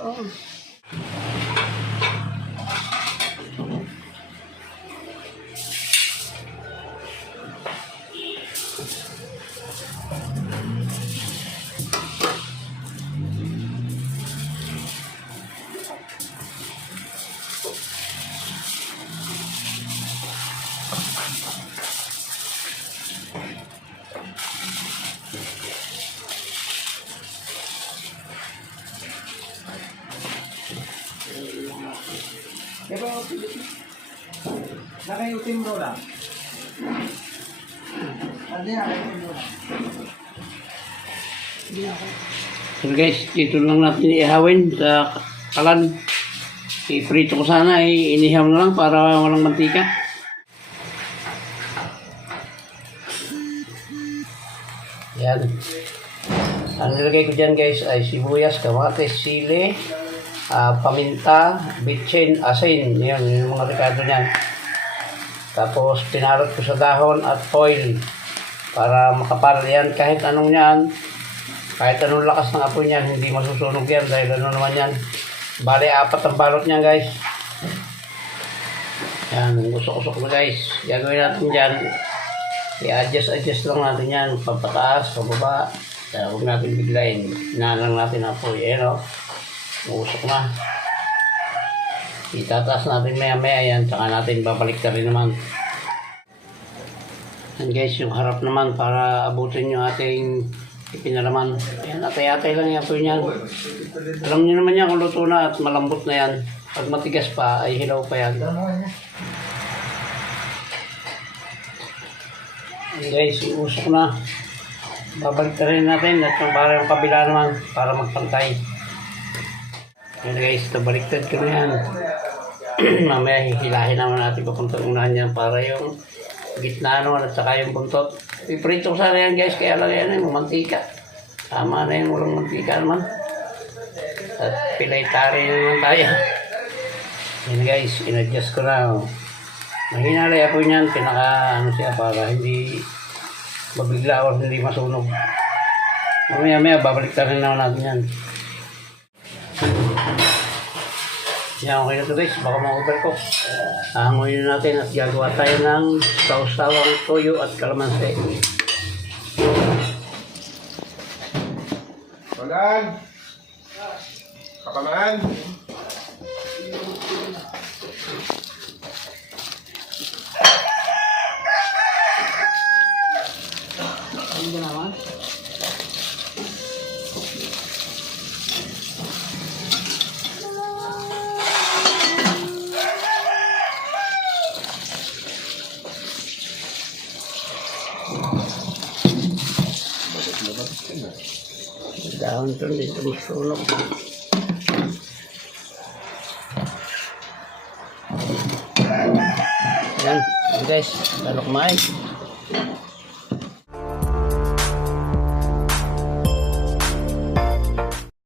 Oh. Pero, nakayutin mo lang. Hindi nakayutin mo lang. So guys, dito lang natin ihawin sa kalan. I-prito ko sana, inihaw na lang para walang mantika. Yan. Ang nilagay ko dyan guys ay sibuyas, kamatis, sili, paminta, bitchin, asin. Yan, yung mga rekado niyan. Tapos pinalot ko sa dahon at oil para makapal yan. Kahit anong yan, kahit anong lakas ng apoy niyan, hindi masusunog yan dahil ano naman yan. Bale, 4 ang balot niyan guys. Yan, usok-usok na guys. Gagawin natin dyan. I-adjust lang natin yan. Papataas, pababa. Huwag natin biglayin. Inalang natin apoy. Ayan o. Usok na. Itataas natin maya-maya yan. Tsaka natin babalik na rin naman. Yan guys, yung harap naman para abutin yung ating ipinalaman. Ayan, atay-atay lang yung apoy niyan. Alam niyo naman yan kung luto na at malambot na yan. Pag matigas pa, ay hilaw pa yan. Ayan guys, usok na. Babalik na rin natin at para yung kabila naman para magpantay. Ayan guys, nabaliktad ko na yan. Mamaya hihilahin naman natin papuntang unahan yan para yung gitna naman at saka yung buntot. Iprito ko sana yan guys, kaya lang yan yung mantika. Tama na yan, walang mantika naman. At pilay-tari na naman tayo. Ayan guys, in-adjust ko na. Mahinalay ako niyan, pinaka siya para hindi mabigla o hindi masunog. Mamaya babalik na rin naman natin yan. Yan, okay na ito guys, baka ma-overcook. Hanguin natin at gagawa tayo ng sausawang toyo at kalamansi. Kapalan! Kapalan! Ano ba naman? Dahon ito, dito masunog. Yan, guys, lalo kumain.